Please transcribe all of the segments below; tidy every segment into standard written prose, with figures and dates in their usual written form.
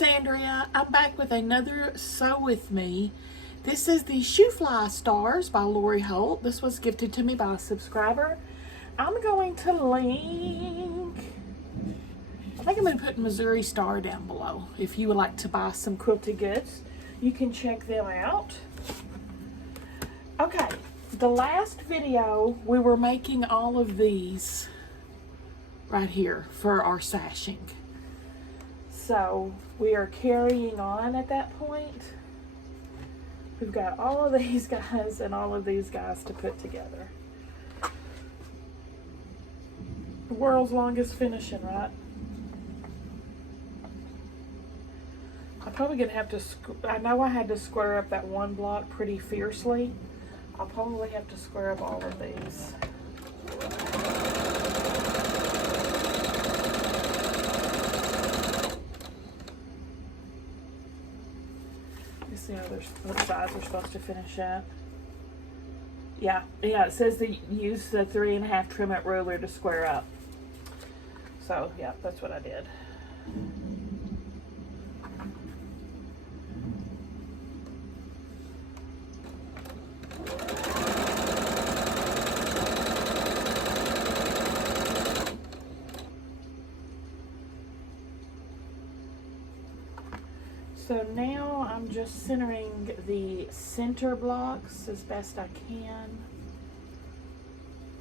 it's Andrea. I'm back with another Sew With Me. This is the Shoofly Stars by Lori Holt. This was gifted to me by a subscriber. I'm going to link, I think I'm going to put Missouri Star down below. If you would like to buy some quilted goods, you can check them out. Okay, the last video we were making all of these right here for our sashing. So we are carrying on at that point. We've got all of these guys and all of these guys to put together. The world's longest finishing, right? I'm probably gonna have to, I know I had to square up that one block pretty fiercely. I'll probably have to square up all of these. See how what size we're supposed to finish at. Yeah, it says to use the 3.5 trim it ruler to square up. So yeah, that's what I did. So now I'm just centering the center blocks as best I can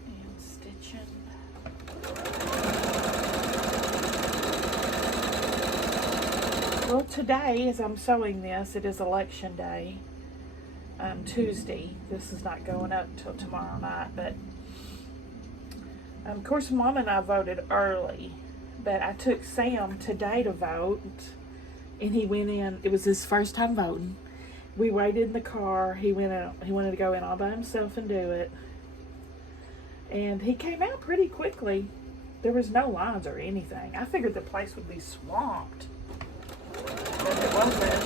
and stitching. Well, today as I'm sewing this, it is election day, Tuesday. This is not going up till tomorrow night, but of course Mom and I voted early, but I took Sam today to vote. And he went in, it was his first time voting. We waited in the car. He went out, he wanted to go in all by himself and do it. And he came out pretty quickly. There was no lines or anything. I figured the place would be swamped. But it wasn't.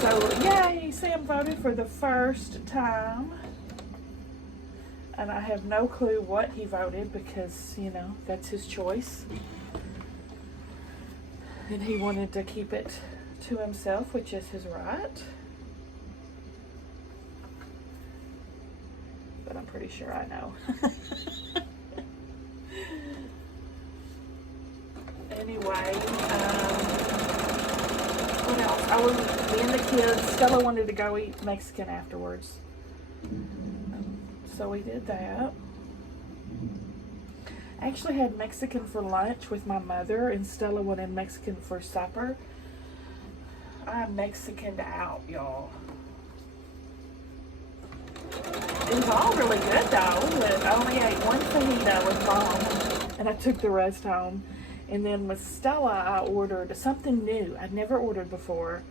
So, yay, Sam voted for the first time. And I have no clue what he voted because, you know, that's his choice. And he wanted to keep it to himself, which is his right. But I'm pretty sure I know. Anyway, what else? Me and the kids, Stella wanted to go eat Mexican afterwards. So we did that. I actually had Mexican for lunch with my mother, and Stella wanted Mexican for supper. I'm Mexicaned out, y'all. It was all really good though, but I only ate one fajita with Mom, and I took the rest home. And then with Stella, I ordered something new I'd never ordered before.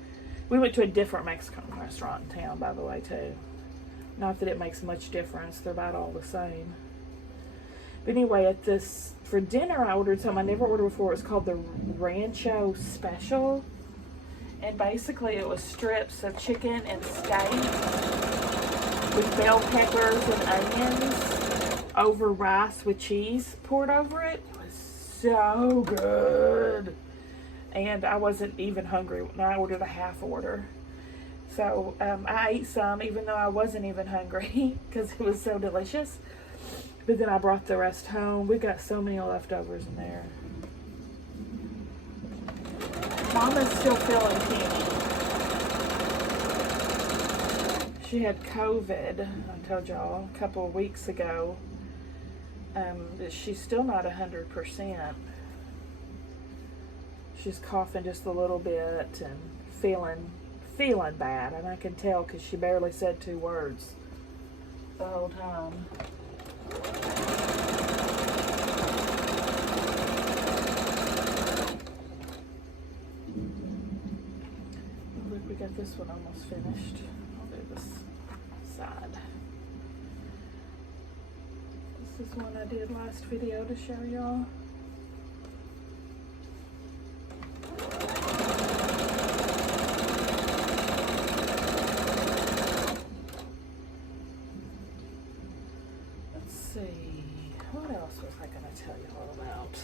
We went to a different Mexican restaurant in town, by the way, too. Not that it makes much difference. They're about all the same. But anyway, for dinner, I ordered something I never ordered before. It was called the Rancho Special. And basically, it was strips of chicken and steak with bell peppers and onions over rice with cheese poured over it. It was so good. And I wasn't even hungry when I ordered a half order. So I ate some, even though I wasn't even hungry, because it was so delicious. But then I brought the rest home. We've got so many leftovers in there. Mama's still feeling teeny. She had COVID, I told y'all, a couple of weeks ago. She's still not 100%. She's coughing just a little bit and feeling bad. And I can tell because she barely said 2 words the whole time. Look, we got this one almost finished. I'll do this side. This is one I did last video to show y'all. Let's see, what else was I going to tell you all about?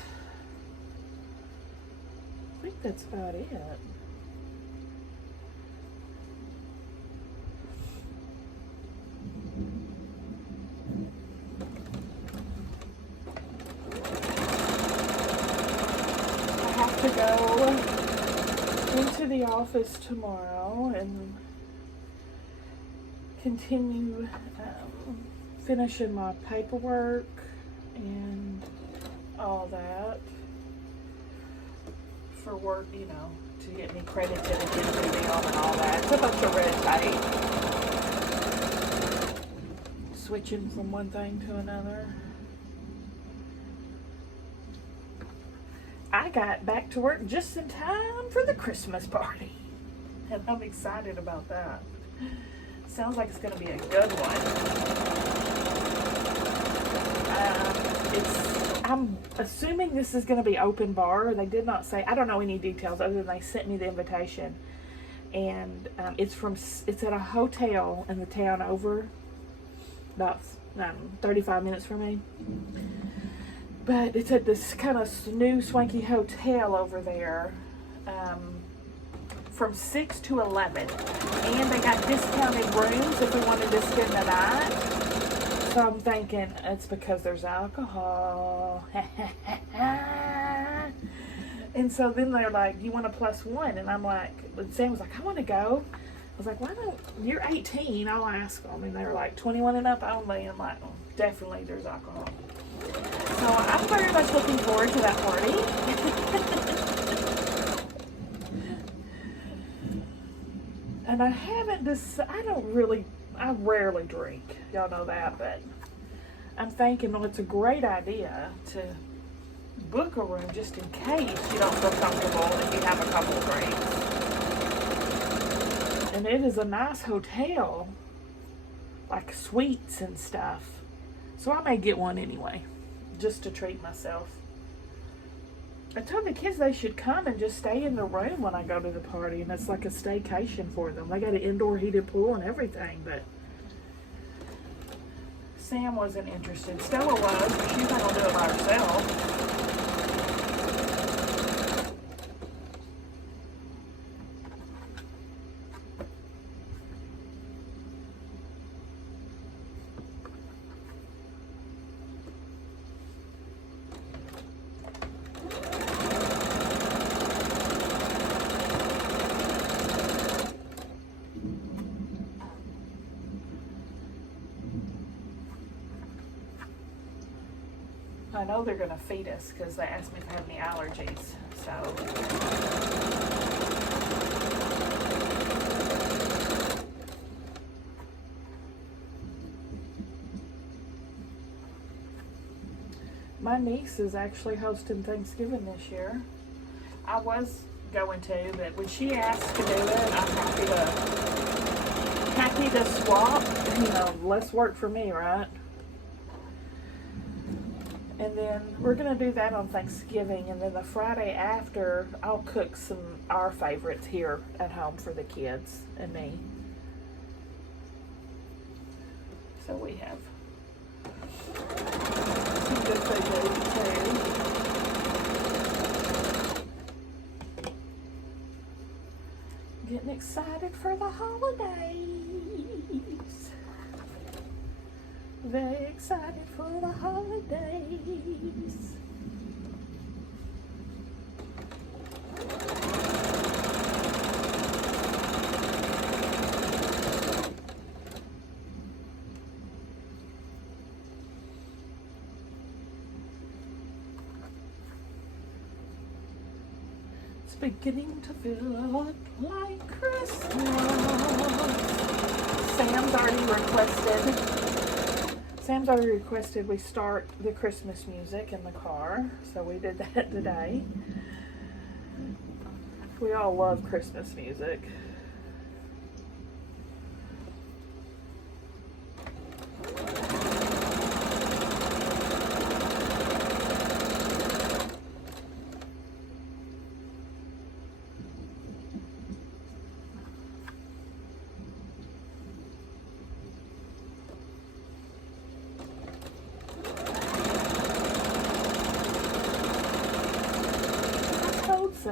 think that's about it. I have to go into the office tomorrow and continue finishing my paperwork and all that for work, you know, to get me credited and get through them and all that. It's a bunch of red tape. Switching from one thing to another. I got back to work just in time for the Christmas party. And I'm excited about that. Sounds like it's going to be a good one. I'm assuming this is going to be open bar. They did not say, I don't know any details other than they sent me the invitation. And it's at a hotel in the town over, about 35 minutes from me. But it's at this kind of new swanky hotel over there. From 6 to 11, and they got discounted rooms if we wanted to spend the night. So I'm thinking it's because there's alcohol. And so then they're like, you want a +1? And I'm like, Sam was like, I want to go. I was like, why don't, you're 18, I'll ask them. And they were like, 21 and up only. I'm like, oh, definitely there's alcohol. So I'm very much looking forward to that party. And I haven't I rarely drink. Y'all know that, but I'm thinking, well, it's a great idea to book a room just in case you don't feel comfortable if you have a couple of drinks. And it is a nice hotel, like suites and stuff. So I may get one anyway, just to treat myself. I told the kids they should come and just stay in the room when I go to the party, and it's like a staycation for them. They got an indoor heated pool and everything, but Sam wasn't interested. Stella was, but she's not going to do it by herself. I know they're going to feed us because they asked me if I have any allergies. So my niece is actually hosting Thanksgiving this year. I was going to, but when she asked to do it, I'm happy to swap. You know, less work for me, right? And then we're going to do that on Thanksgiving. And then the Friday after, I'll cook our favorites here at home for the kids and me. So we have some good food too. Getting excited for the holidays. Very excited for the holidays. It's beginning to feel like Christmas. Sam's already requested we start the Christmas music in the car, so we did that today. We all love Christmas music.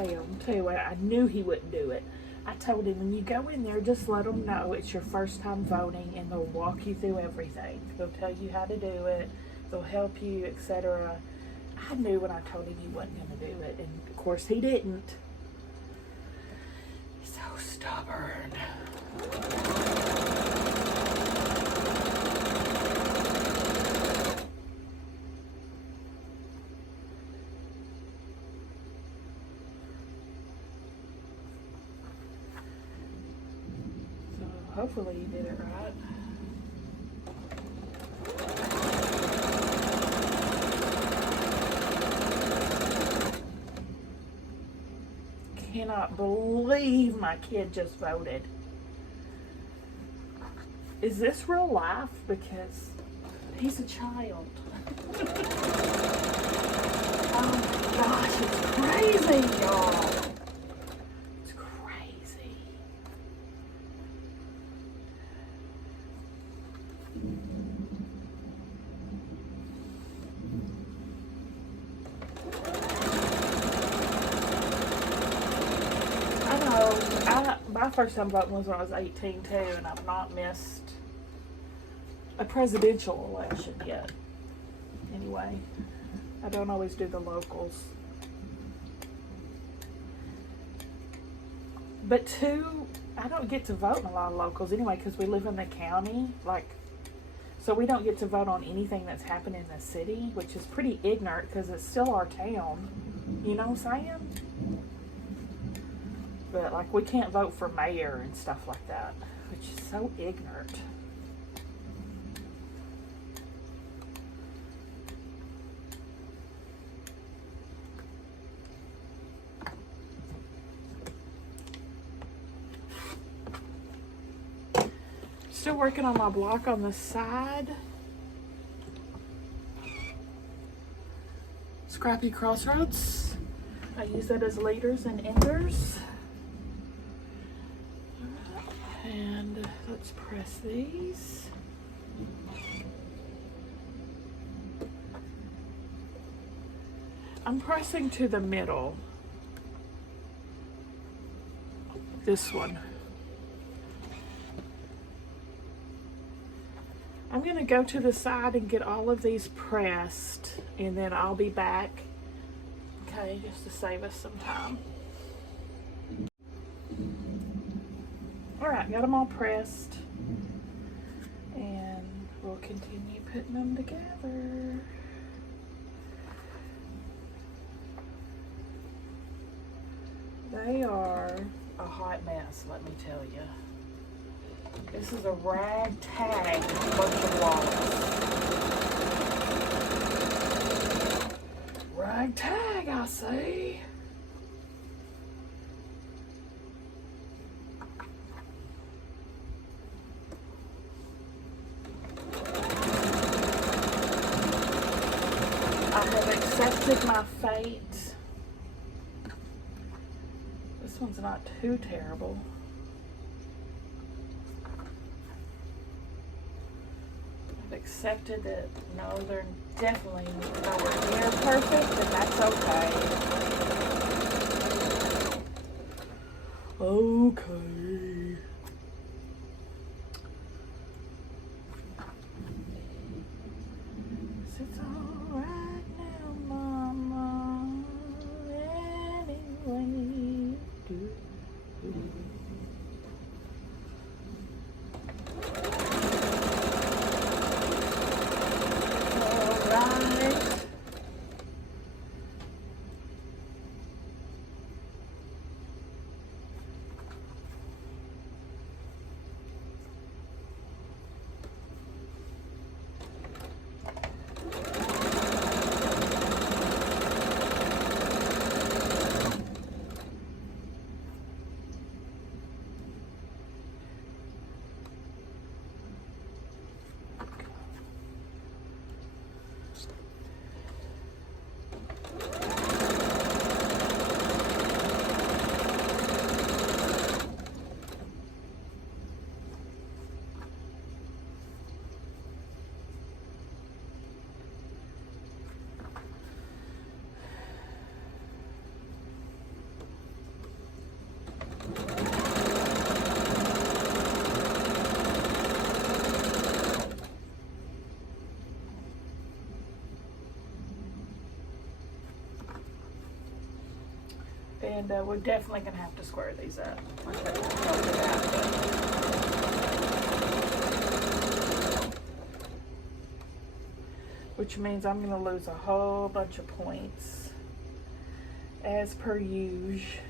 Sam too. I knew he wouldn't do it. I told him, when you go in there, just let them know it's your first time voting, and they'll walk you through everything. They'll tell you how to do it. They'll help you, etc. I knew when I told him he wasn't going to do it, and of course he didn't. He's so stubborn. Hopefully you did it right. Cannot believe my kid just voted. Is this real life? Because he's a child. Oh my gosh, it's crazy, y'all. My first time voting was when I was 18 too, and I've not missed a presidential election yet. Anyway, I don't always do the locals. But too, I don't get to vote in a lot of locals anyway, because we live in the county, so we don't get to vote on anything that's happening in the city, which is pretty ignorant because it's still our town. You know what I'm saying? But we can't vote for mayor and stuff like that, which is so ignorant. Still working on my block on the side. Scrappy Crossroads. I use that as leaders and enders. And let's press these. I'm pressing to the middle. This one. I'm going to go to the side and get all of these pressed, and then I'll be back. Okay, just to save us some time. Alright, got them all pressed, and we'll continue putting them together. They are a hot mess, let me tell you. This is a ragtag bunch of walls. Ragtag, I say. I have accepted my fate. This one's not too terrible. I've accepted that, no, they're definitely nowhere near perfect, and that's okay. Okay. It's all right now, Mama. Anyway, do. And we're definitely going to have to square these up. Which means I'm going to lose a whole bunch of points, as per usual.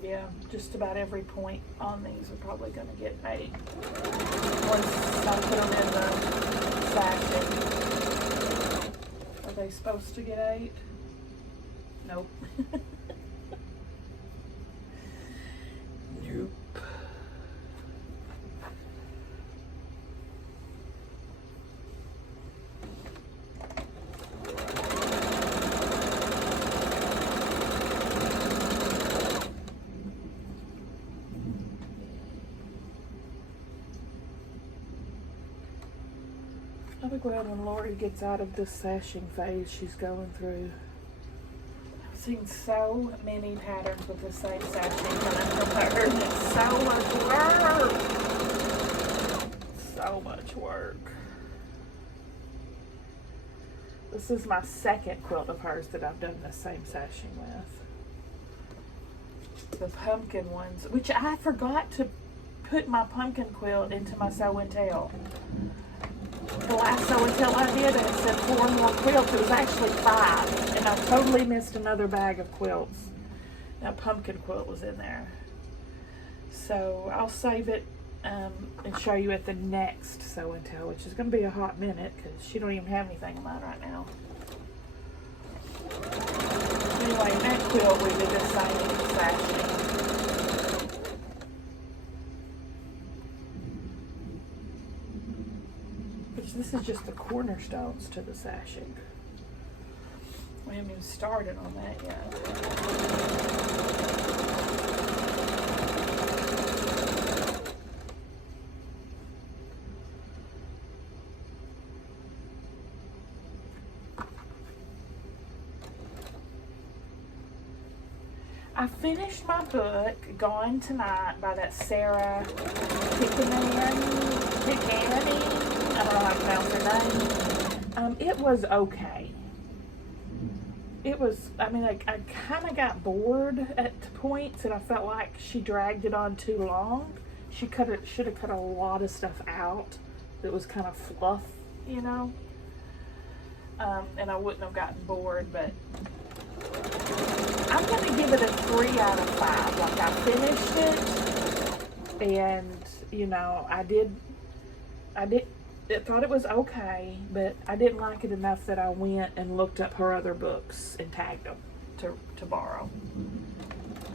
Yeah, just about every point on these are probably going to get 8 once I put them in the sashing. Are they supposed to get 8? Nope. Nope. I'll be glad when Lori gets out of this sashing phase she's going through. I've seen so many patterns with the same sashing coming from her, and it's so much work. So much work. This is my second quilt of hers that I've done the same sashing with. The pumpkin ones, which I forgot to put my pumpkin quilt into my sew and tell. The last sew and tell I did, it said 4 more quilts. It was actually 5, and I totally missed another bag of quilts. That pumpkin quilt was in there. So I'll save it and show you at the next sew and tell, which is going to be a hot minute because she don't even have anything in mine right now. Anyway, in that quilt we did the same sashing. This is just the cornerstones to the sashing. We haven't even started on that yet. I finished my book, Gone Tonight, by that Sarah Picani. I don't know how to pronounce her name. It was okay. It was, I mean, I kind of got bored at points, and I felt like she dragged it on too long. She should have cut a lot of stuff out that was kind of fluff, you know? And I wouldn't have gotten bored, but I'm going to give it a 3 out of 5. Like, I finished it, and, you know, I thought it was okay, but I didn't like it enough that I went and looked up her other books and tagged them to borrow.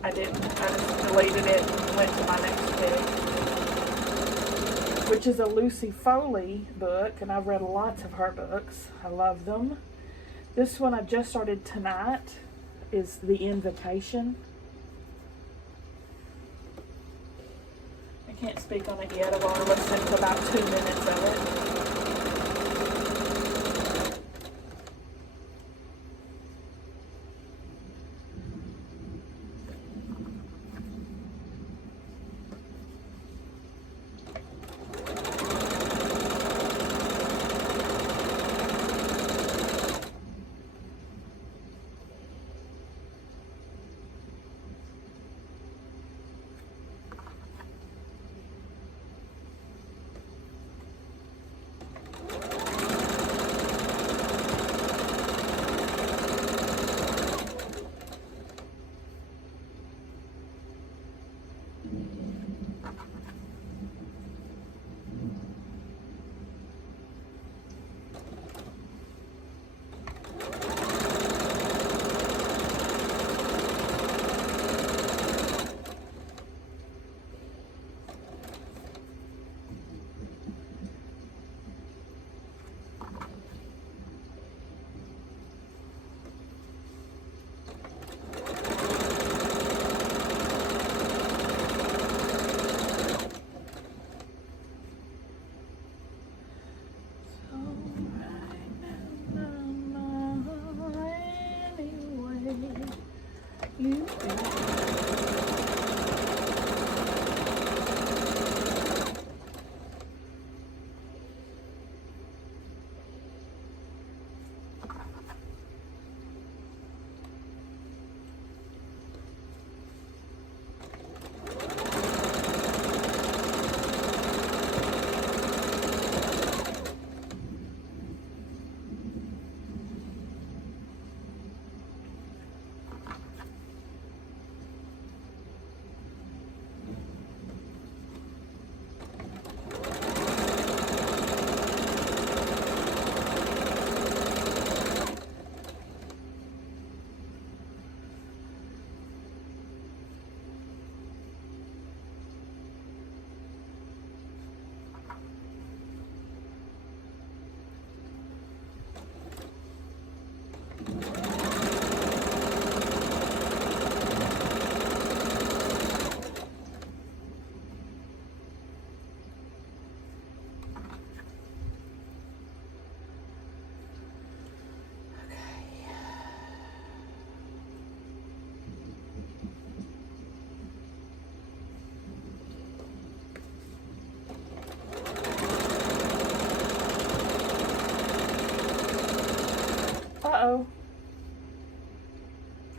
I didn't. I just deleted it and went to my next pick, which is a Lucy Foley book, and I've read lots of her books. I love them. This one I just started tonight is The Invitation. I can't speak on it yet. I've only listened to about 2 minutes of it.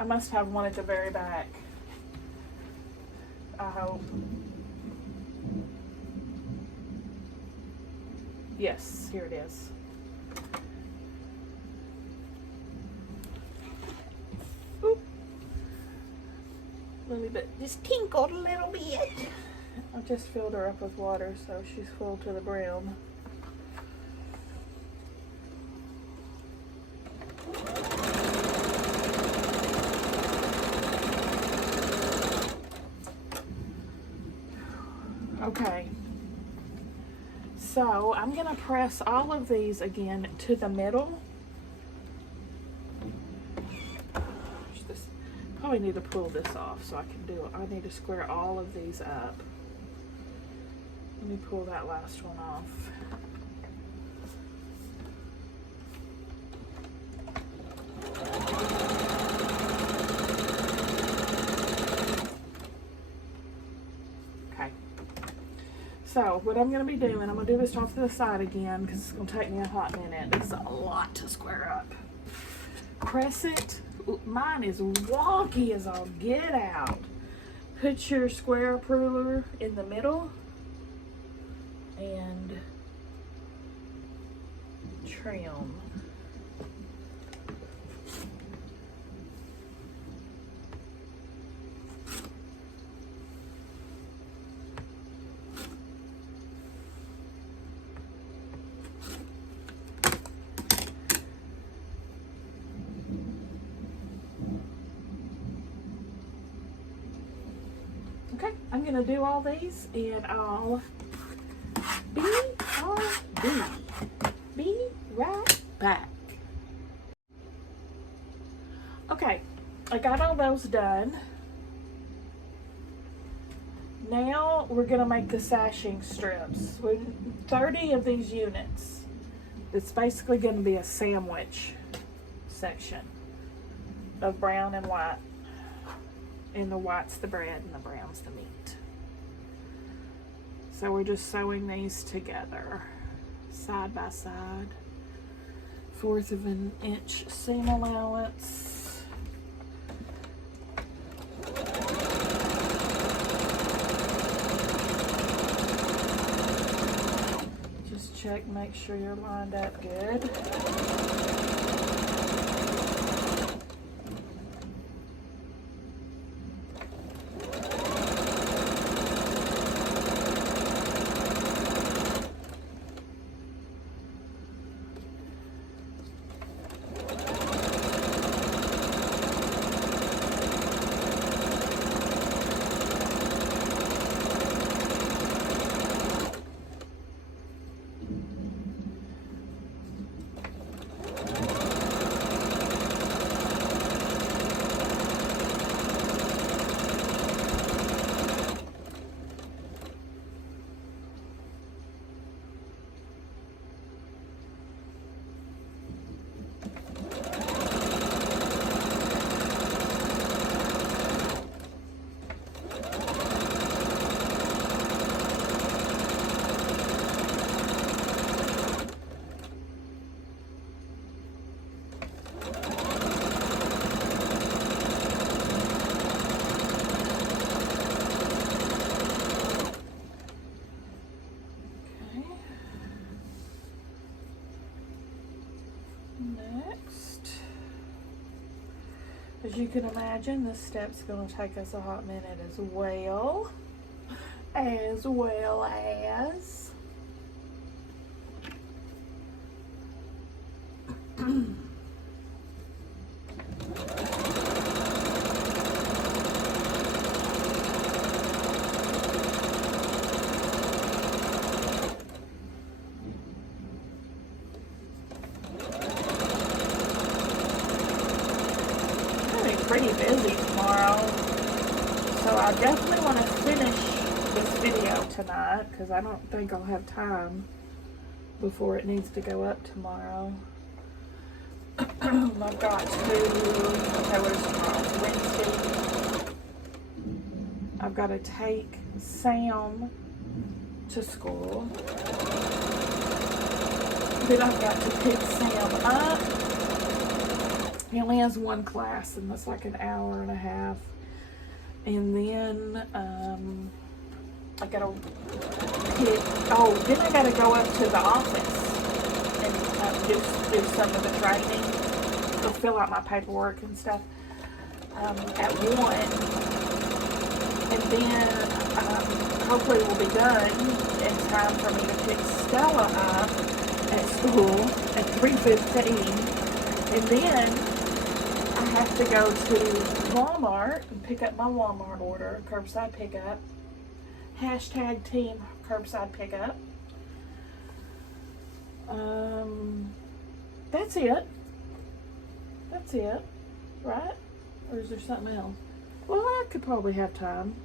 I must have one at the very back. I hope. Yes, here it is. Oop. A little bit, just tinkled a little bit. I just filled her up with water, so she's full to the brim. Okay, so I'm gonna press all of these again to the middle. Probably need to pull this off so I can do it. I need to square all of these up. Let me pull that last one off. So what I'm going to be doing, I'm going to do this off to the side again because it's going to take me a hot minute. It's a lot to square up. Press it. Mine is wonky as all get out. Put your square ruler in the middle and trim. Okay, I'm gonna do all these and I'll be right back. Okay, I got all those done. Now we're gonna make the sashing strips. With 30 of these units. It's basically gonna be a sandwich section of brown and white. And the white's the bread and the brown's the meat. So we're just sewing these together, side by side. 1/4 of an inch seam allowance. Just check, make sure you're lined up good. Next, as you can imagine, this step's going to take us a hot minute as well as pretty busy tomorrow, so I definitely want to finish this video tonight because I don't think I'll have time before it needs to go up tomorrow. I've got to, okay, what is tomorrow? Wednesday. I've got to take Sam to school. Then I've got to pick Sam up He only has one class, and that's like an hour and a half. And then I gotta then I gotta go up to the office and do some of the training, or fill out my paperwork and stuff at 1. And then hopefully we'll be done in time for me to pick Stella up at school at 3:15. And then I have to go to Walmart and pick up my Walmart order, curbside pickup. Hashtag team curbside pickup. That's it. That's it, right? Or is there something else? Well, I could probably have time.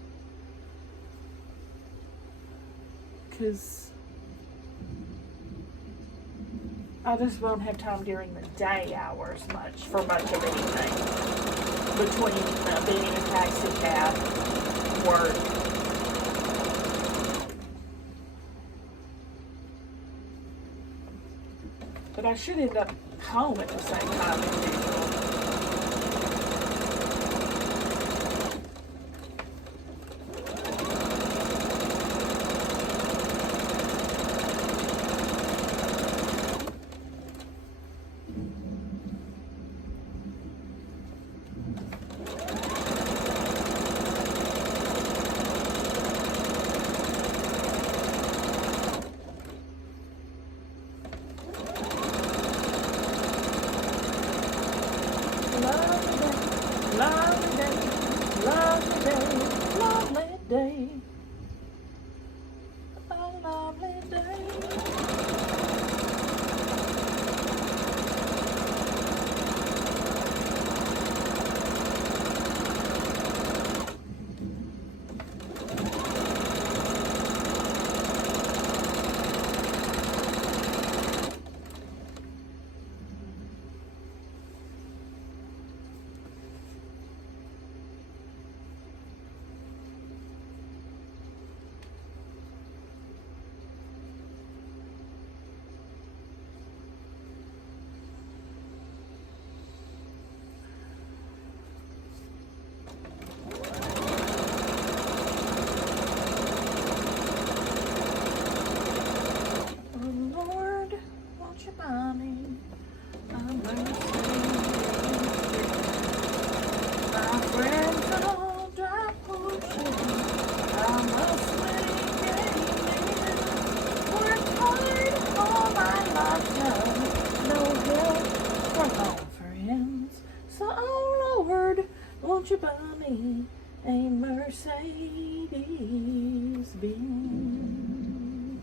Because I just won't have time during the day hours for much of anything. Between being a taxi cab, work. But I should end up home at the same time as usual. Won't you buy me a Mercedes Benz?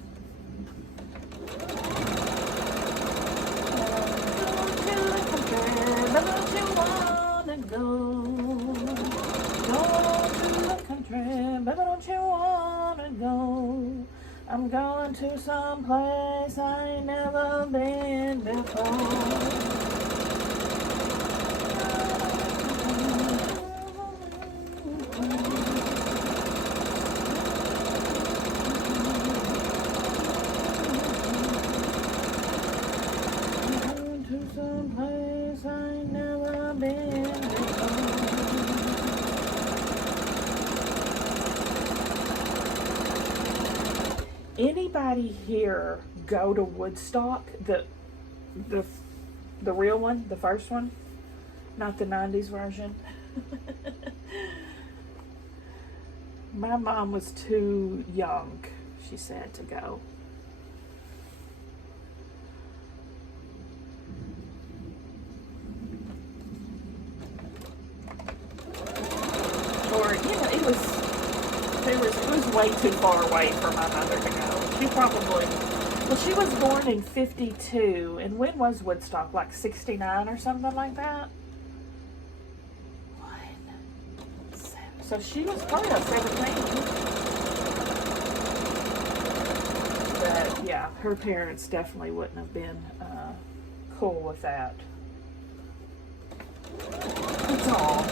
Don't you wanna go? Going to the country, baby, don't you wanna go? I'm going to some place I ain't never been before. Anybody here go to Woodstock? The real one, the first one, not the 90s version. My mom was too young, she said, to go. Or, you know, it was way too far away for my mother to go. She probably, well, she was born in 52, and when was Woodstock? Like 69 or something like that? So she was probably about 17. But yeah, her parents definitely wouldn't have been cool with that. That's all.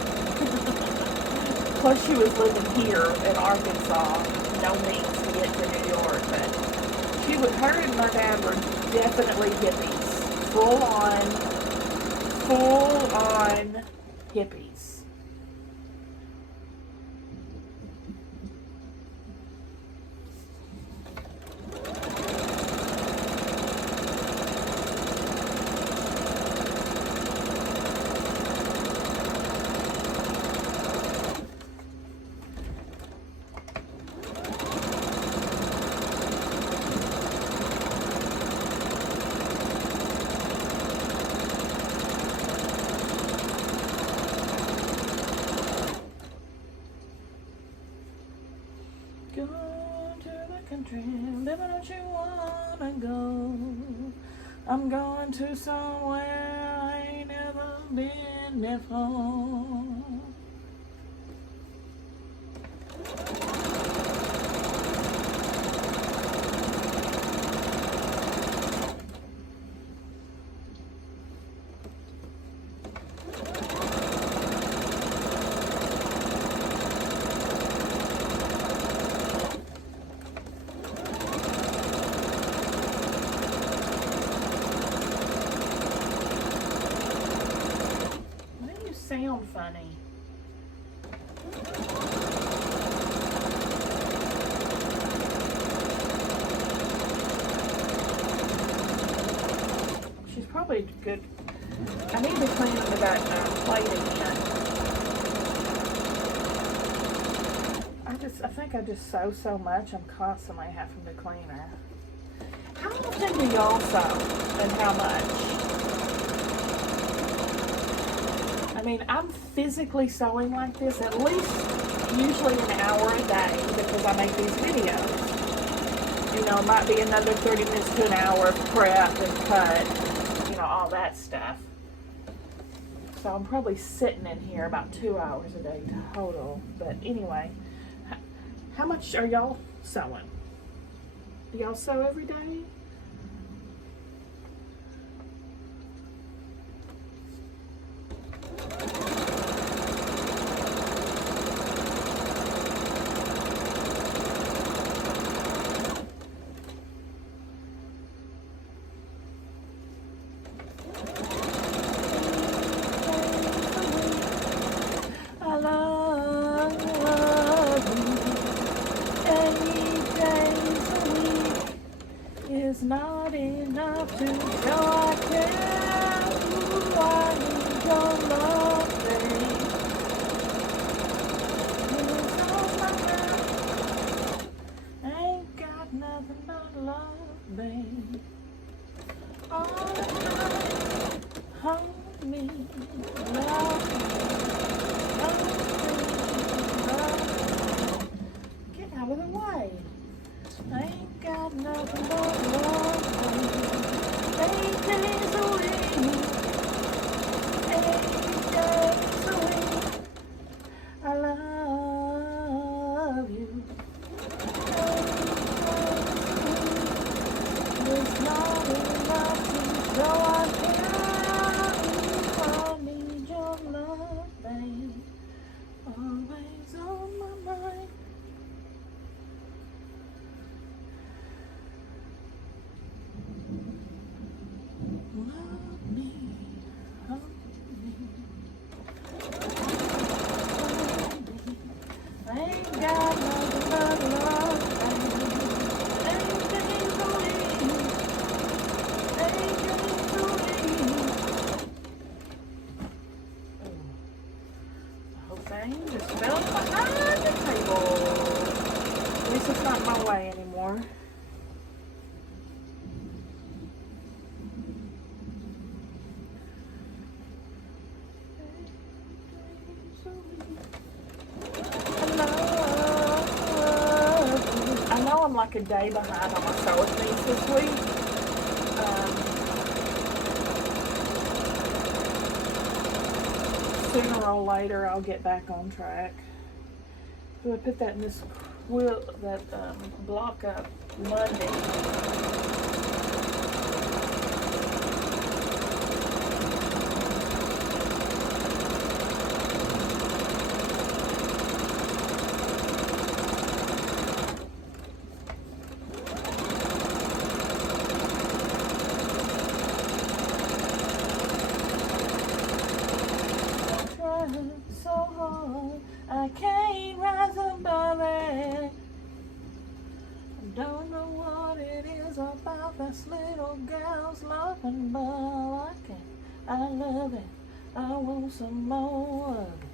Plus, she was living here in Arkansas, no means to get to New York, but her and my dad were definitely hippies, full on hippies. Going to the country, living what you wanna go. I'm going to somewhere I ain't never been before. Sound funny. She's probably good. I need to clean up that plate again. I think I just sew so much, I'm constantly having to clean her. How often do y'all sew, and how much? I mean, I'm physically sewing like this at least usually an hour a day because I make these videos. You know, it might be another 30 minutes to an hour of prep and cut, you know, all that stuff. So I'm probably sitting in here about 2 hours a day total. But anyway, how much are y'all sewing? Do y'all sew every day? Not enough to show I care. Ooh, I need your love, babe. It's on my mind. Ain't got nothing but love, babe. All night, hold me, love me, love me. Get out of the way. Ain't got nothing but love. 8 days a week. 8 days a week. I love you. 8 days a week. It's not enough to show I care. I need your love, babe. Always on my mind. Just fell behind the table. At least it's not in my way anymore. I know I'm like a day behind on my sewing things this week. Sooner or later I'll get back on track. So I put that in this quilt, that block up Monday. This little gal's loving, but I like it. I love it. I want some more of it.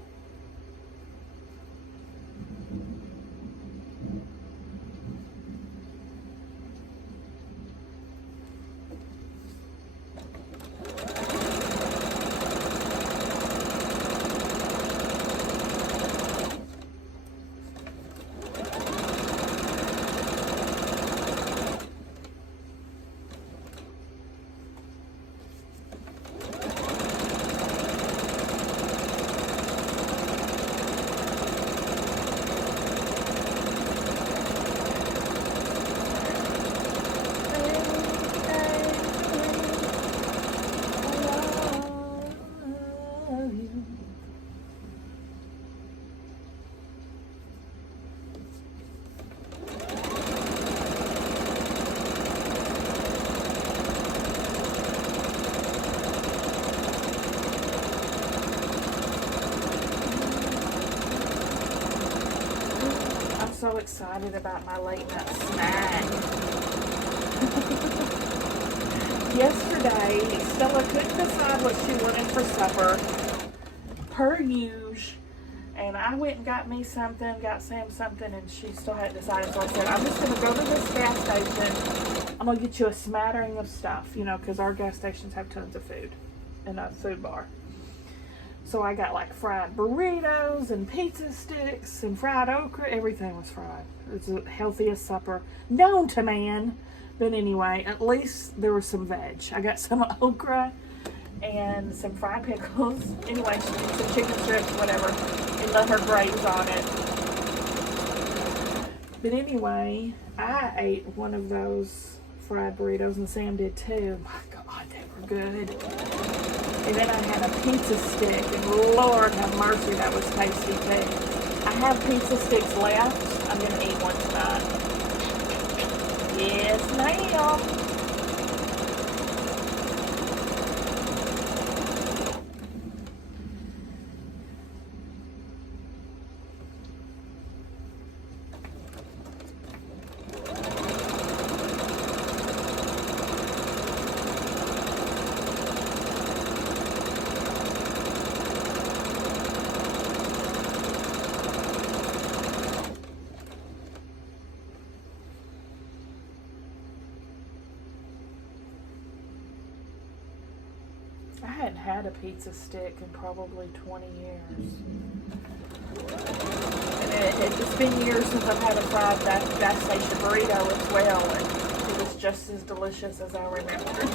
So excited about my late night snack. Yesterday, Stella couldn't decide what she wanted for supper, per usual, and I went and got me something, got Sam something, and she still hadn't decided. So I said, I'm just going to go to this gas station. I'm going to get you a smattering of stuff, you know, because our gas stations have tons of food in a food bar. So I got like fried burritos and pizza sticks and fried okra. Everything was fried. It's the healthiest supper known to man. But anyway, at least there was some veg. I got some okra and some fried pickles. Anyway, some chicken strips, whatever, and let her graze on it. But anyway, I ate one of those fried burritos and Sam did too. My God, they were good. And then I had a pizza stick, and Lord have mercy, that was tasty too. I have pizza sticks left. I'm going to eat one tonight. Yes, ma'am. I hadn't had a pizza stick in probably 20 years. And it's been years since I've had a fried gas station burrito as well, and it was just as delicious as I remember.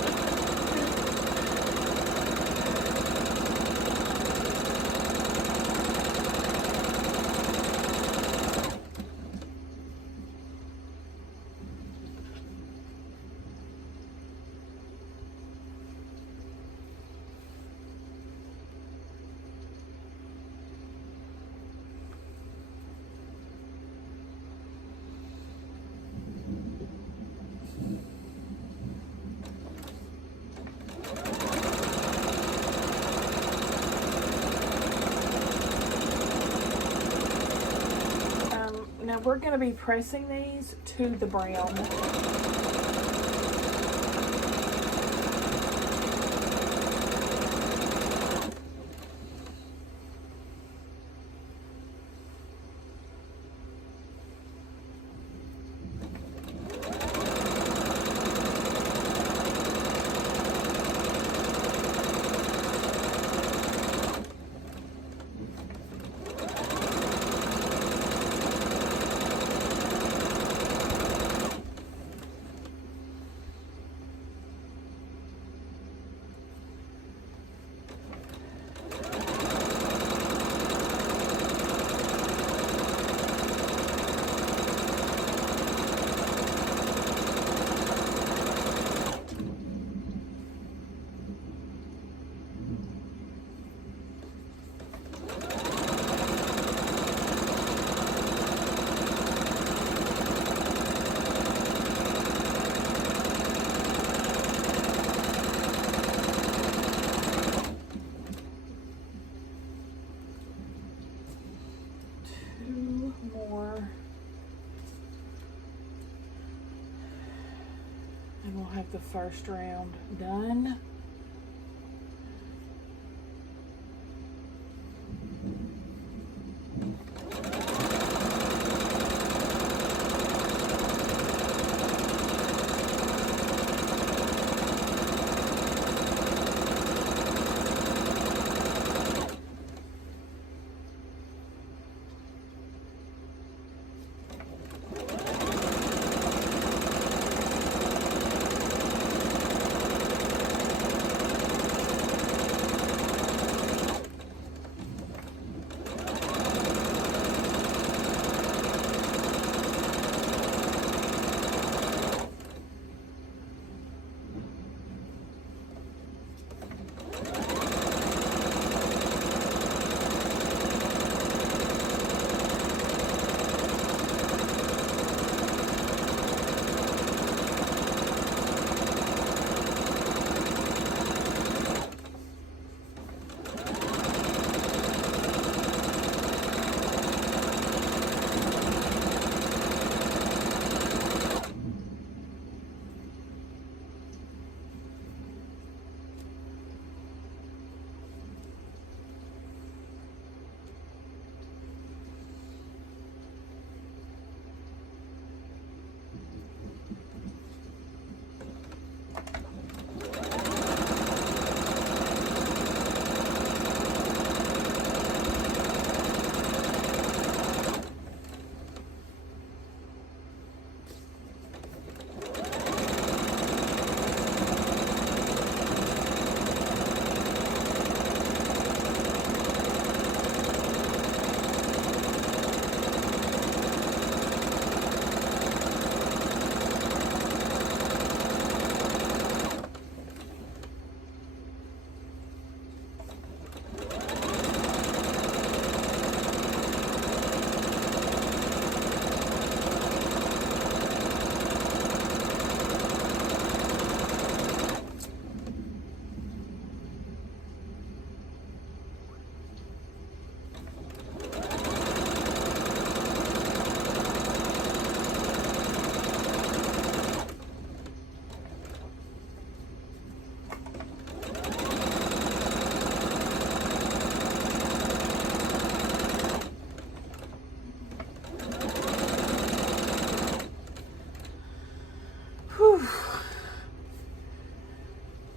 Now we're going to be pressing these to the brown. have the first round done.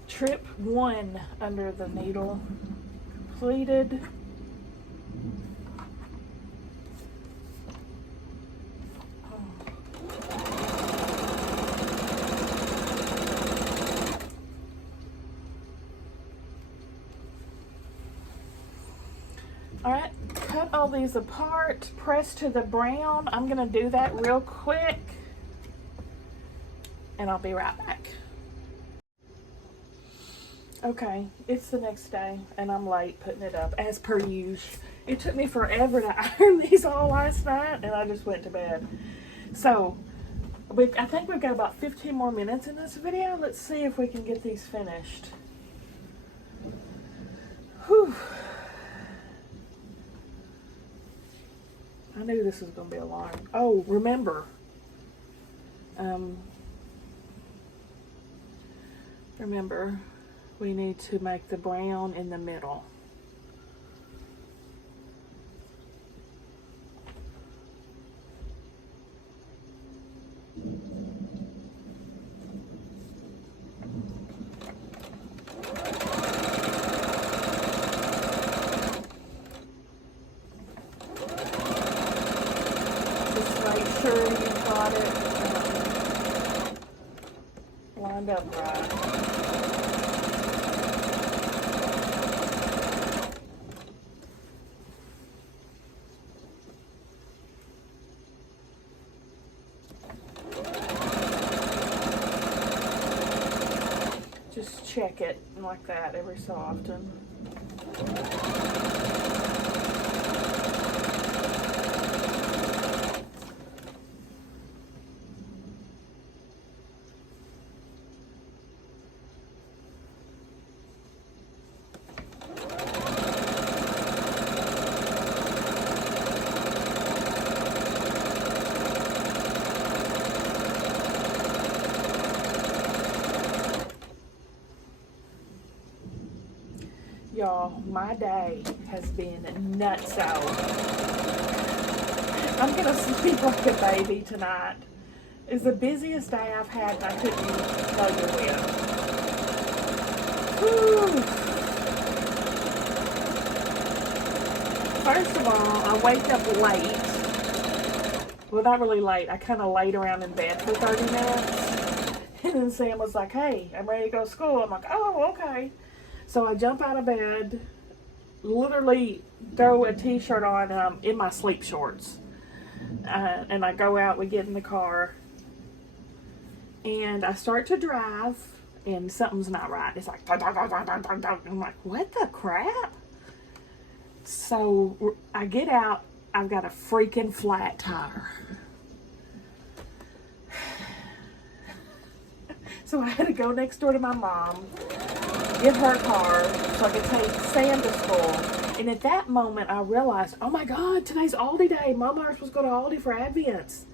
Trip 1 under the needle completed. Alright, cut all these apart, press to the brown. I'm going to do that real quick and I'll be right back. Okay, it's the next day and I'm late putting it up as per usual. It took me forever to iron these all last night and I just went to bed. So, I think we've got about 15 more minutes in this video. Let's see if we can get these finished. Whew. I knew this was going to be a long. Oh, remember. Remember, we need to make the brown in the middle. Just make sure you've got it lined up right. Just check it like that every so often. y'all, my day has been nuts out. I'm going to sleep like a baby tonight. It's the busiest day I've had, and I couldn't tell you when. Whew. First of all, I wake up late. Well, not really late. I kind of laid around in bed for 30 minutes. And then Sam was like, hey, I'm ready to go to school. I'm like, oh, okay. So I jump out of bed, literally throw a t-shirt on in my sleep shorts. And I go out, we get in the car. And I start to drive, and something's not right. It's like, dun, dun, dun, dun, dun, dun, dun. I'm like, what the crap? So I get out, I've got a freaking flat tire. So I had to go next door to my mom, get her car so I could take Sam to school. And at that moment, I realized, oh my God, today's Aldi day. Mom and I were supposed to go to Aldi for Advents.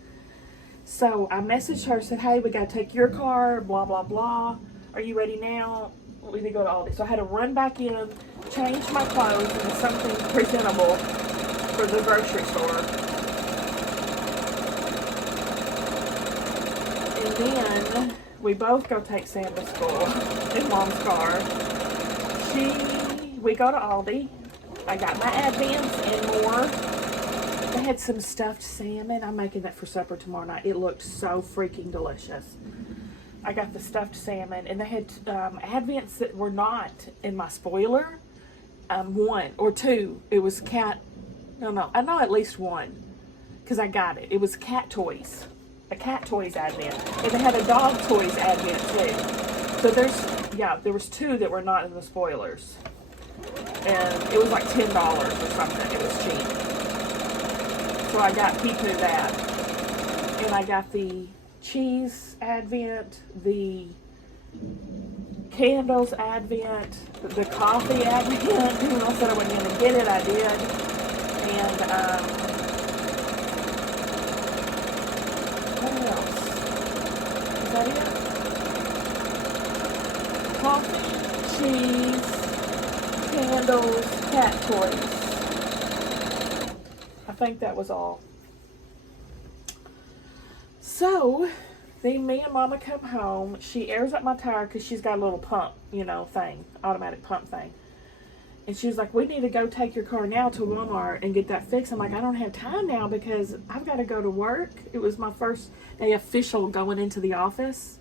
So I messaged her, said, hey, we got to take your car, blah, blah, blah. Are you ready now? We need to go to Aldi. So I had to run back in, change my clothes into something presentable for the grocery store. And then we both go take Sam to school in Mom's car. We go to Aldi. I got my Advents and more. They had some stuffed salmon. I'm making that for supper tomorrow night. It looked so freaking delicious. I got the stuffed salmon, and they had Advents that were not in my spoiler. One or two. It was cat. No. I know at least one because I got it. It was cat toys. A cat toys Advent. And they had a dog toys Advent too. So there was two that were not in the spoilers. And it was like $10 or something. It was cheap. So I got Peepoo that. And I got the cheese Advent, the candles Advent, the coffee Advent. You know, I said I wasn't going to get it. I did. And, what else? Is that it? Coffee, cheese, candles, cat toys. I think that was all. So, then me and Mama come home. She airs up my tire because she's got a little pump, thing, automatic pump thing. And she was like, we need to go take your car now to Walmart and get that fixed. I'm like, I don't have time now because I've got to go to work. It was my first day official going into the office.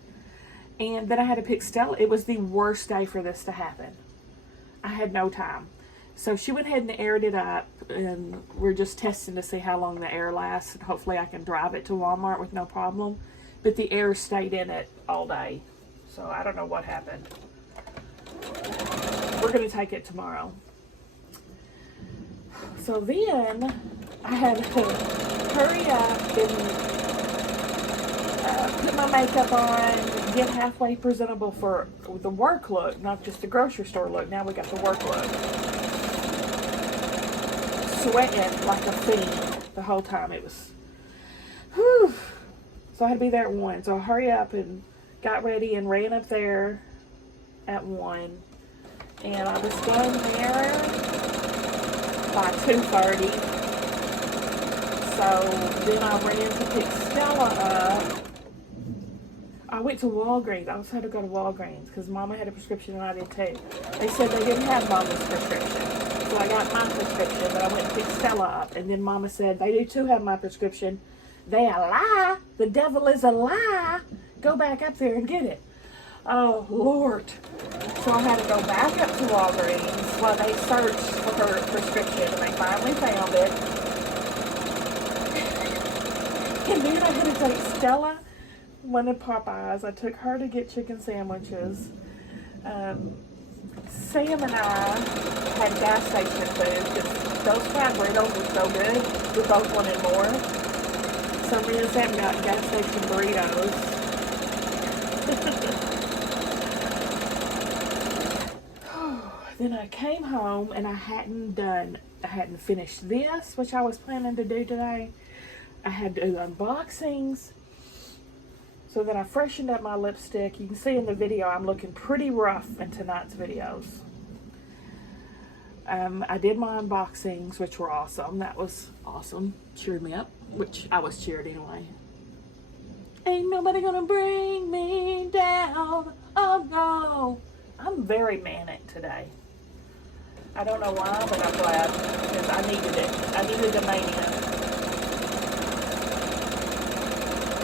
And then I had to pick Stella. It was the worst day for this to happen. I had no time. So she went ahead and aired it up, and we're just testing to see how long the air lasts. And hopefully I can drive it to Walmart with no problem. But the air stayed in it all day. So I don't know what happened. We're going to take it tomorrow. So then I had to hurry up and put my makeup on, get halfway presentable for the work look, not just the grocery store look. Now we got the work look. Sweating like a fiend the whole time. It was, whew. So I had to be there at 1. So I hurry up and got ready and ran up there at 1. And I was done there by 2:30. So then I ran to pick Stella up. I went to Walgreens. I also had to go to Walgreens because Mama had a prescription and I did too. They said they didn't have Mama's prescription. So I got my prescription, but I went to pick Stella up. And then Mama said, they do too have my prescription. They a lie. The devil is a lie. Go back up there and get it. Oh, Lord. So I had to go back up to Walgreens while they searched for her prescription, and they finally found it. And then I had to take Stella, wanted Popeyes. I took her to get chicken sandwiches. Sam and I had gas station food because those fried burritos were so good. We both wanted more. So me and Sam got gas station burritos. Then I came home and I hadn't finished this, which I was planning to do today. I had to do unboxings. So then I freshened up my lipstick. You can see in the video I'm looking pretty rough in tonight's videos. I did my unboxings, which were awesome. That was awesome. Cheered me up, which I was cheered anyway. Ain't nobody gonna bring me down. Oh no. I'm very manic today. I don't know why, but I'm glad because I needed it. I needed the mania.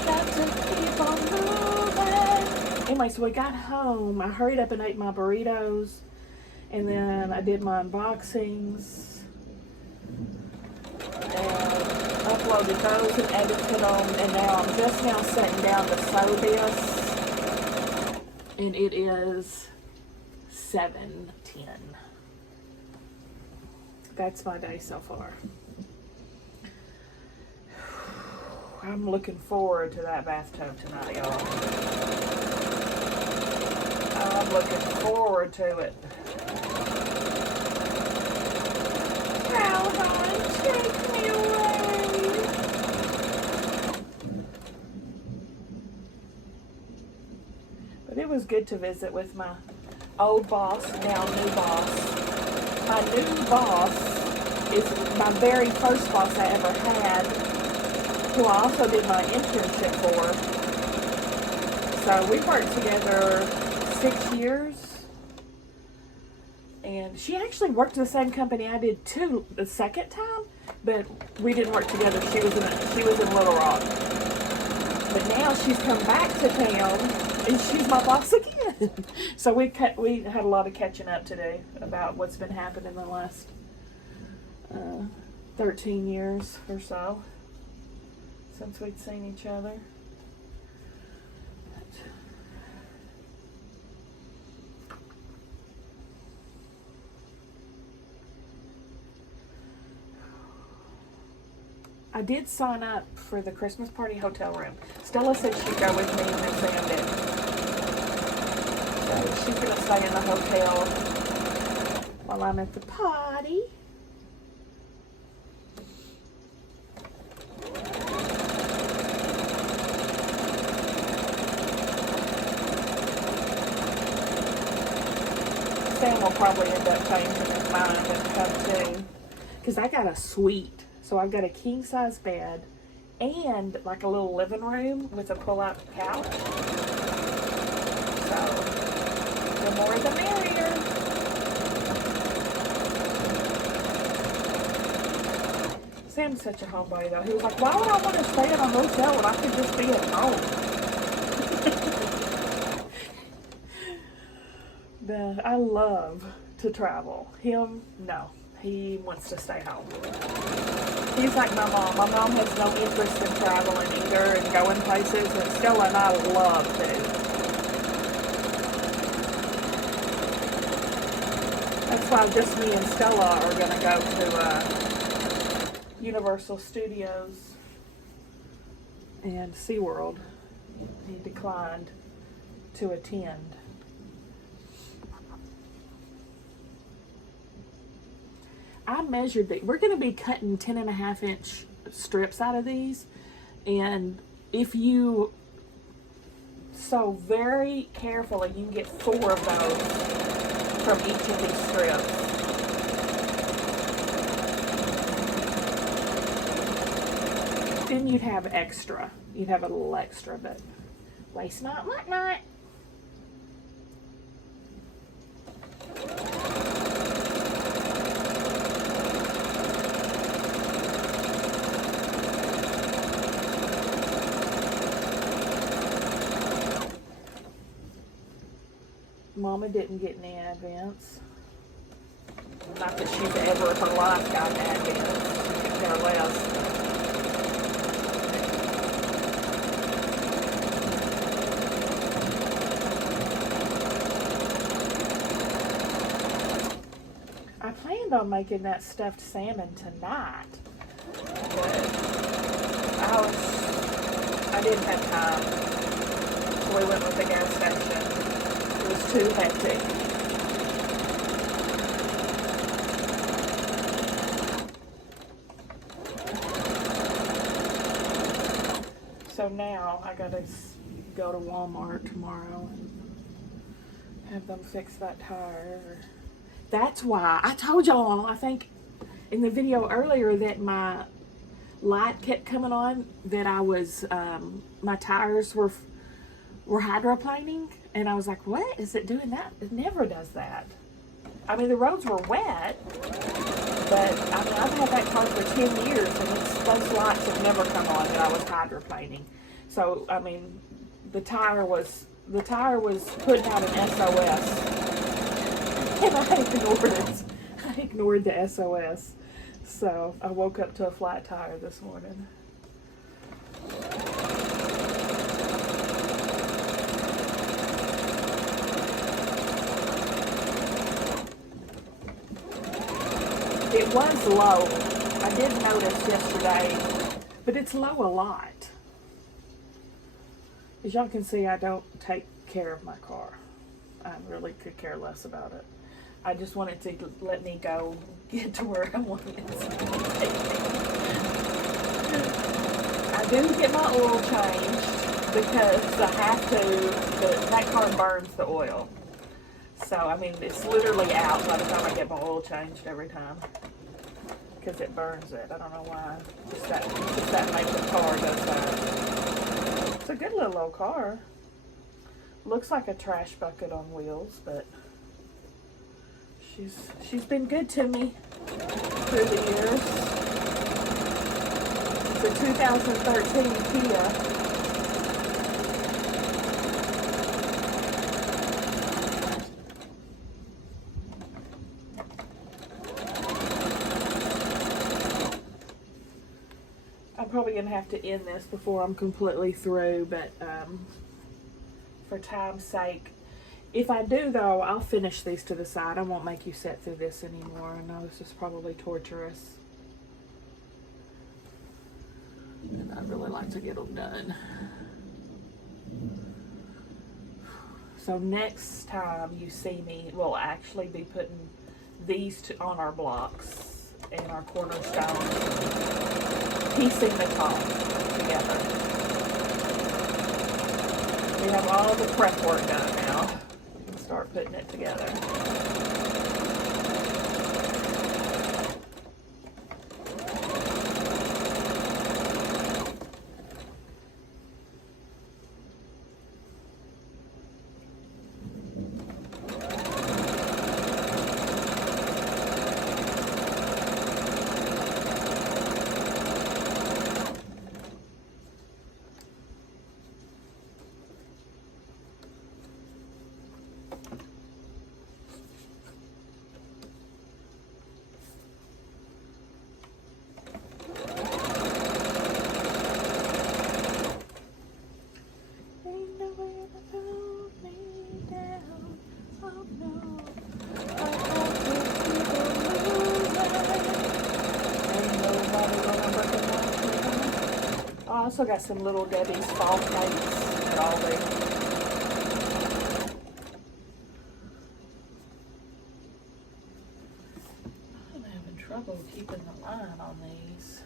Got to keep on moving. Anyway, so we got home. I hurried up and ate my burritos. And then I did my unboxings and uploaded those and edited them. And now I'm just now sitting down to sew this. And it is 7:10. That's my day so far. I'm looking forward to that bathtub tonight, y'all. I'm looking forward to it. Caroline, take me away. But it was good to visit with my old boss, now new boss. My new boss is my very first boss I ever had, who I also did my internship for. So we worked together 6 years. And she actually worked at the same company I did too the second time, but we didn't work together. She was in Little Rock. But now she's come back to town and she's my boss again. So we had a lot of catching up to do about what's been happening in the last 13 years or so since we'd seen each other. I did sign up for the Christmas party hotel room. Stella said she'd go with me and then Sam did. So she's going to stay in the hotel while I'm at the party. Sam will probably end up changing his mind and come too. Because I got a suite. So I've got a king size bed and like a little living room with a pull out couch. So the more the merrier. Sam's such a homeboy though. He was like, why would I want to stay in a hotel when I could just be at home? But I love to travel. Him, no. He wants to stay home. He's like my mom. My mom has no interest in traveling either and going places, and Stella and I love to. That's why just me and Stella are going to go to Universal Studios and SeaWorld. He declined to attend. I measured that. We're going to be cutting 10.5-inch strips out of these. And if you sew very carefully, you can get 4 of those from each of these strips. Then you'd have extra. You'd have a little extra, but waste not, want not. Mama didn't get any advance. Not that she's ever in her life gotten advance. She could care less. I planned on making that stuffed salmon tonight, but I didn't have time. So we went with the gas station. It was too hectic. So now I gotta go to Walmart tomorrow and have them fix that tire. That's why I told y'all, I think in the video earlier, that my light kept coming on, that I was, my tires were hydroplaning, and I was like, what is it doing that? It never does that. I mean, the roads were wet, but I mean, I've had that car for 10 years, and those lights have never come on that I was hydroplaning. So, I mean, the tire was putting out an SOS, and I ignored it. I ignored the SOS. So I woke up to a flat tire this morning. It was low. I did notice yesterday, but it's low a lot. As y'all can see, I don't take care of my car. I really could care less about it. I just want it to let me go get to where I want it. I do get my oil changed because I have to. That car burns the oil. So, I mean, it's literally out by the time I get my oil changed every time. Because it burns it. I don't know why. Just that makes the car does that. It's a good little old car. Looks like a trash bucket on wheels, but she's been good to me through the years. It's a 2013 Kia. I'm probably going to have to end this before I'm completely through, but for time's sake, if I do though, I'll finish these to the side. I won't make you sit through this anymore. I know this is probably torturous, and I'd really like to get them done. So next time you see me, we'll actually be putting these on our blocks and our cornerstone, piecing the top together. We have all the prep work done now. We'll start putting it together. I also got some Little Debbie's fall cakes at Aldi. I'm having trouble keeping the line on these.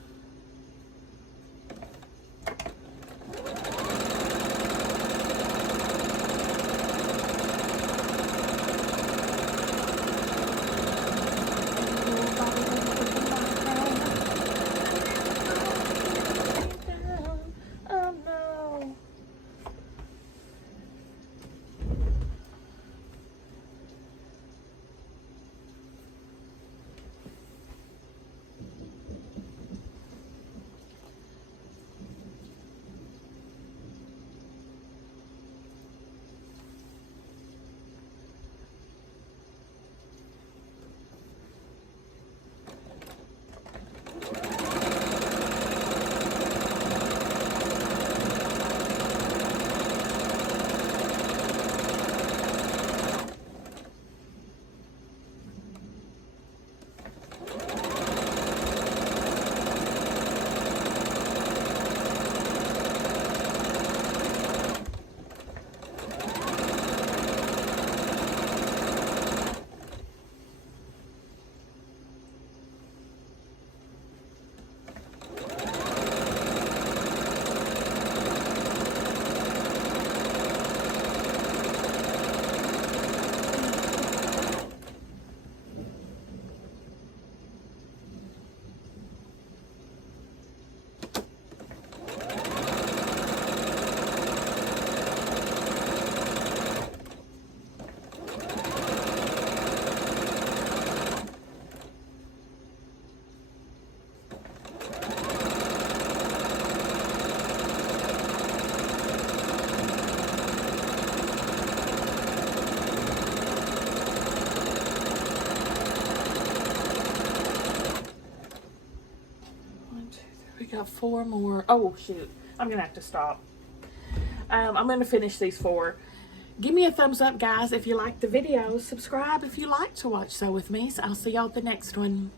got 4 more. Oh, shoot. I'm going to have to stop. I'm going to finish these 4. Give me a thumbs up, guys, if you like the video. Subscribe if you like to watch Sew With Me. So I'll see y'all at the next one.